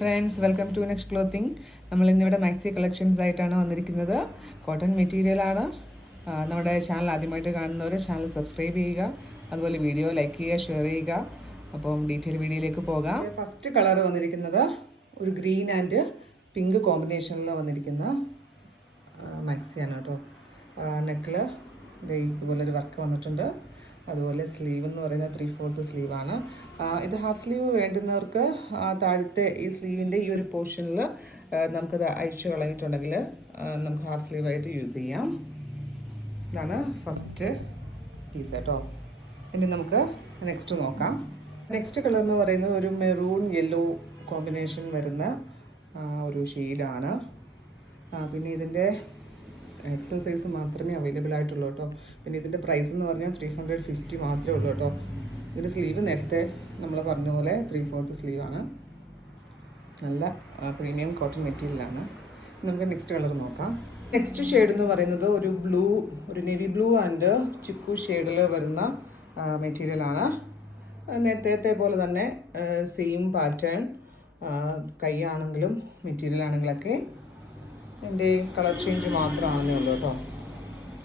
Friends, welcome to next clothing. നമ്മൾ ഇന്നിവിടെ maxi collections ആയിട്ടാണ് വന്നിരിക്കുന്നത്. കോട്ടൺ മെറ്റീരിയലാണ്. നമ്മുടെ ചാനൽ ആദ്യമായിട്ട് കാണുന്നവർ ചാനൽ സബ്സ്ക്രൈബ് ചെയ്യുക, അതുപോലെ വീഡിയോ ലൈക്ക് ചെയ്യുക, ഷെയർ ചെയ്യുക. അപ്പം ഡീറ്റെയിൽ വീഡിയോയിലേക്ക് പോകാം. ഫസ്റ്റ് കളർ വന്നിരിക്കുന്നത് ഒരു ഗ്രീൻ ആൻഡ് പിങ്ക് കോമ്പിനേഷനിൽ വന്നിരിക്കുന്ന മാക്സിയാണ് കേട്ടോ. നെക്കിൽ ഇതുപോലൊരു വർക്ക് വന്നിട്ടുണ്ട്. അതുപോലെ സ്ലീവ് എന്ന് പറയുന്നത് 3/4 സ്ലീവാണ്. ഇത് ഹാഫ് സ്ലീവ് വേണ്ടുന്നവർക്ക് താഴത്തെ ഈ സ്ലീവിൻ്റെ ഈ ഒരു പോർഷനിൽ നമുക്കത് അഴിച്ചു കളഞ്ഞിട്ടുണ്ടെങ്കിൽ നമുക്ക് ഹാഫ് സ്ലീവായിട്ട് യൂസ് ചെയ്യാം. ഇതാണ് ഫസ്റ്റ് പീസ് കേട്ടോ. ഇനി നമുക്ക് നെക്സ്റ്റ് നോക്കാം. നെക്സ്റ്റ് കളർ എന്ന് പറയുന്നത് ഒരു മെറൂൺ യെല്ലോ കോമ്പിനേഷൻ വരുന്ന ഒരു ഷെയ്ഡാണ്. പിന്നെ ഇതിൻ്റെ എക്സൽ സൈസ് മാത്രമേ അവൈലബിൾ ആയിട്ടുള്ളൂ കേട്ടോ. പിന്നെ ഇതിൻ്റെ പ്രൈസ് എന്ന് പറഞ്ഞാൽ 350 മാത്രമേ ഉള്ളൂ കേട്ടോ. ഇതിൻ്റെ സ്ലീവ് നേരത്തെ നമ്മൾ പറഞ്ഞ പോലെ 3/4 സ്ലീവാണ്. നല്ല പ്രീമിയം കോട്ടൺ മെറ്റീരിയലാണ്. നമുക്ക് നെക്സ്റ്റ് കളർ നോക്കാം. നെക്സ്റ്റ് ഷെയ്ഡ് എന്ന് പറയുന്നത് ഒരു നേവി ബ്ലൂ ആൻഡ് ചിക്കു ഷെയ്ഡിൽ വരുന്ന മെറ്റീരിയലാണ്. നേരത്തെ പോലെ തന്നെ സെയിം പാറ്റേൺ, കൈയാണെങ്കിലും മെറ്റീരിയൽ ആണെങ്കിലൊക്കെ എൻ്റെ കളർ ചേഞ്ച് മാത്രമാണേ ഉള്ളൂ കേട്ടോ.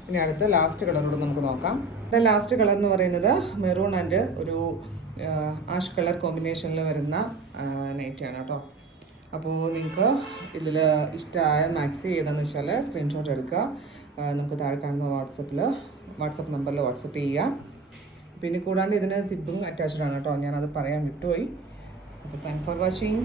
ഇനി അടുത്ത ലാസ്റ്റ് കളറോട് നമുക്ക് നോക്കാം. ലാസ്റ്റ് കളർ എന്ന് പറയുന്നത് മെറൂൺ ആൻഡ് ഒരു ആഷ് കളർ കോമ്പിനേഷനിൽ വരുന്ന നൈറ്റിയാണ് കേട്ടോ. അപ്പോൾ നിങ്ങൾക്ക് ഇതിൽ ഇഷ്ടമായ മാക്സി ഏതാണെന്ന് വെച്ചാൽ സ്ക്രീൻഷോട്ട് എടുക്കുക. നമുക്ക് താഴെ കാണുന്ന വാട്സപ്പ് നമ്പറിൽ വാട്സപ്പ് ചെയ്യുക. പിന്നെ കൂടാണ്ട് ഇതിന് സിബും അറ്റാച്ച്ഡ് ആണ് കേട്ടോ. ഞാനത് പറയാൻ വിട്ടുപോയി. അപ്പോൾ താങ്ക്സ് ഫോർ വാച്ചിങ്.